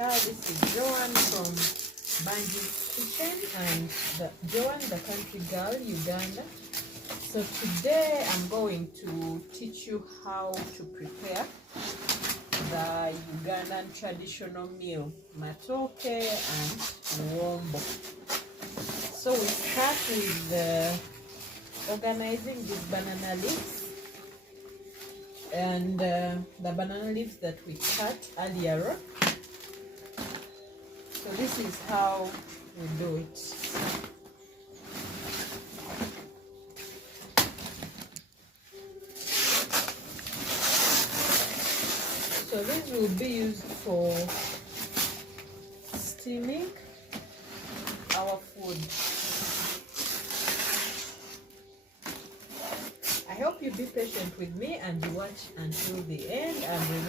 This is Joan from Matooke Kitchen and Joan, the country girl, Uganda. So today I'm going to teach you how to prepare the Ugandan traditional meal, Matooke and luwombo. So we start with organizing these banana leaves and the banana leaves that we cut earlier on. So this is how we do it. So this will be used for steaming our food. I hope you be patient with me and you watch until the end. And